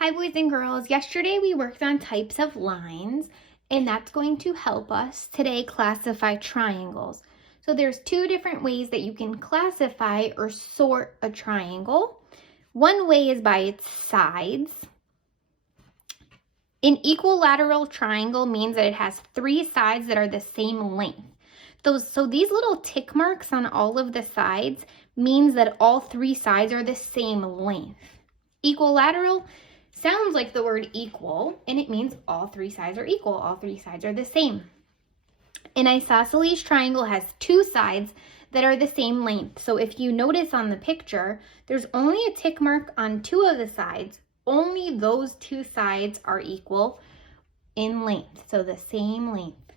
Hi boys and girls, yesterday we worked on types of lines and that's going to help us today classify triangles. So there's two different ways that you can classify or sort a triangle. One way is by its sides. An equilateral triangle means that it has three sides that are the same length. So these little tick marks on all of the sides means that all three sides are the same length. Equilateral sounds like the word equal, and it means all three sides are equal. All three sides are the same. An isosceles triangle has two sides that are the same length. So if you notice on the picture, there's only a tick mark on two of the sides. Only those two sides are equal in length, so the same length.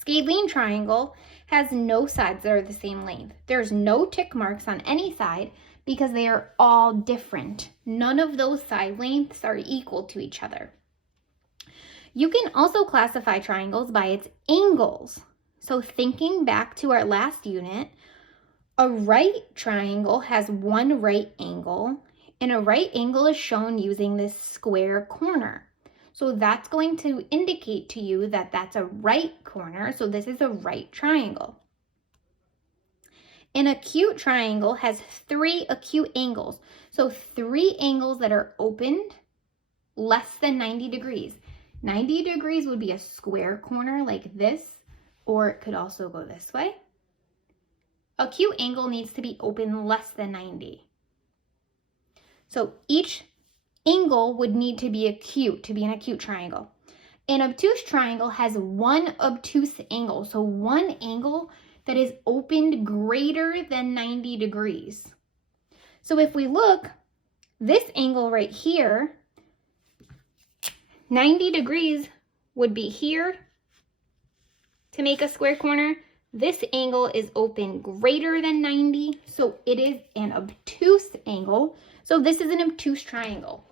Scalene triangle has no sides that are the same length. There's no tick marks on any side because they are all different. None of those side lengths are equal to each other. You can also classify triangles by its angles. So thinking back to our last unit, a right triangle has one right angle, and a right angle is shown using this square corner. So that's going to indicate to you that that's a right corner. So this is a right triangle. An acute triangle has three acute angles. So three angles that are opened less than 90 degrees. 90 degrees would be a square corner like this, or it could also go this way. Acute angle needs to be open less than 90. So each angle would need to be acute to be an acute triangle. An obtuse triangle has one obtuse angle, so one angle that is opened greater than 90 degrees. So if we look, this angle right here, 90 degrees would be here to make a square corner. This angle is open greater than 90, so it is an obtuse angle. So this is an obtuse triangle.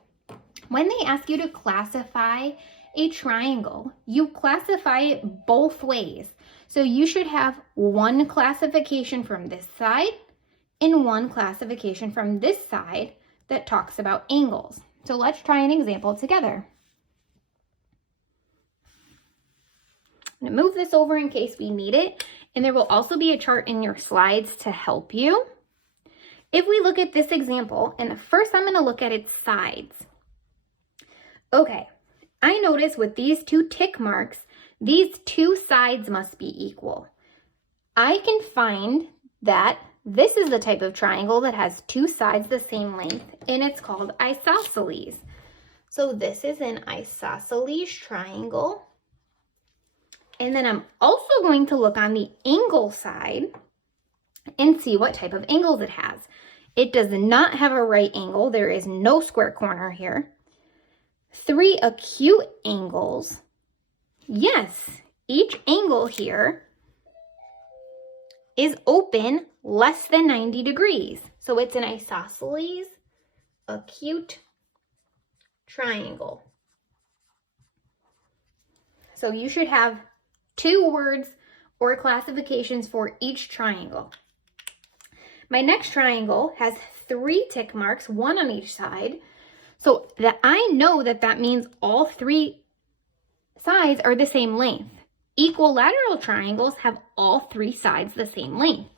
When they ask you to classify a triangle, you classify it both ways. So you should have one classification from this side and one classification from this side that talks about angles. So let's try an example together. I'm going to move this over in case we need it, and there will also be a chart in your slides to help you. If we look at this example, and first I'm going to look at its sides. Okay, I notice with these two tick marks, these two sides must be equal. I can find that this is the type of triangle that has two sides the same length, and it's called isosceles. So this is an isosceles triangle. And then I'm also going to look on the angle side and see what type of angles it has. It does not have a right angle. There is no square corner here. Three acute angles. Yes, each angle here is open less than 90 degrees. So it's an isosceles acute triangle. So you should have two words or classifications for each triangle. My next triangle has three tick marks, one on each side. So that I know that means all three sides are the same length. Equilateral triangles have all three sides the same length.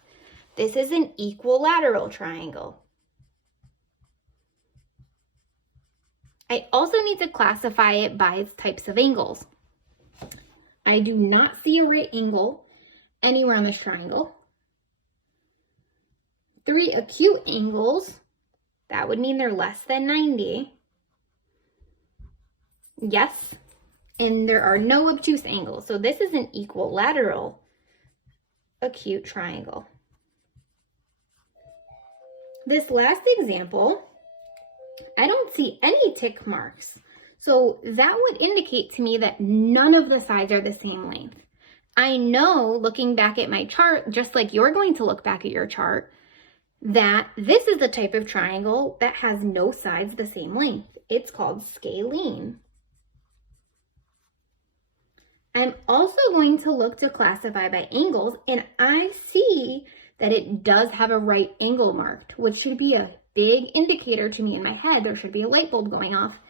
This is an equilateral triangle. I also need to classify it by its types of angles. I do not see a right angle anywhere on this triangle. Three acute angles, that would mean they're less than 90. Yes, and there are no obtuse angles. So this is an equilateral acute triangle. This last example, I don't see any tick marks. So that would indicate to me that none of the sides are the same length. I know, looking back at my chart, just like you're going to look back at your chart, that this is the type of triangle that has no sides the same length. It's called scalene. I'm also going to look to classify by angles, and I see that it does have a right angle marked, which should be a big indicator to me in my head. There should be a light bulb going off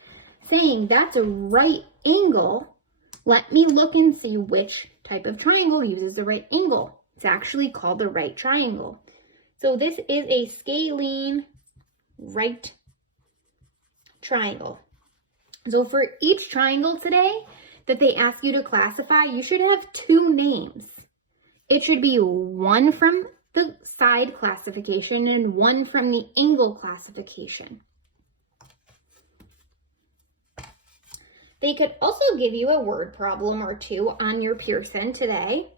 saying that's a right angle, let me look and see which type of triangle uses the right angle. It's actually called the right triangle. So this is a scalene right triangle. So for each triangle today that they ask you to classify, you should have two names. It should be one from the side classification and one from the angle classification. They could also give you a word problem or two on your Pearson today.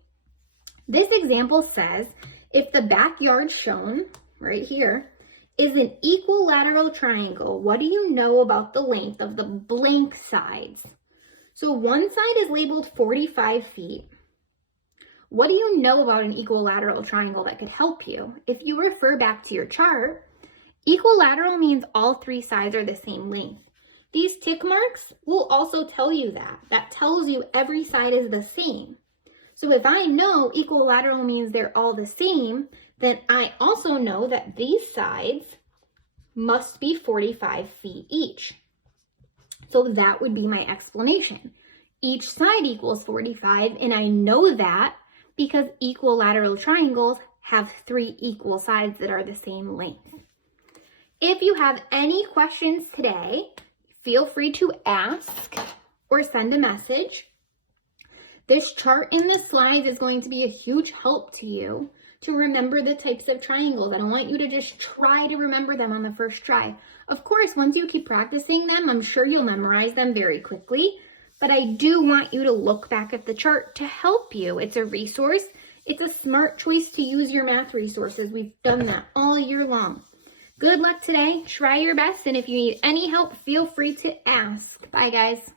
This example says, if the backyard shown right here is an equilateral triangle, what do you know about the length of the blank sides? So one side is labeled 45 feet. What do you know about an equilateral triangle that could help you? If you refer back to your chart, equilateral means all three sides are the same length. These tick marks will also tell you that. That tells you every side is the same. So if I know equilateral means they're all the same, then I also know that these sides must be 45 feet each. So that would be my explanation. Each side equals 45, and I know that because equilateral triangles have three equal sides that are the same length. If you have any questions today, feel free to ask or send a message. This chart in the slides is going to be a huge help to you to remember the types of triangles. I don't want you to just try to remember them on the first try. Of course, once you keep practicing them, I'm sure you'll memorize them very quickly, but I do want you to look back at the chart to help you. It's a resource. It's a smart choice to use your math resources. We've done that all year long. Good luck today. Try your best, and if you need any help, feel free to ask. Bye, guys.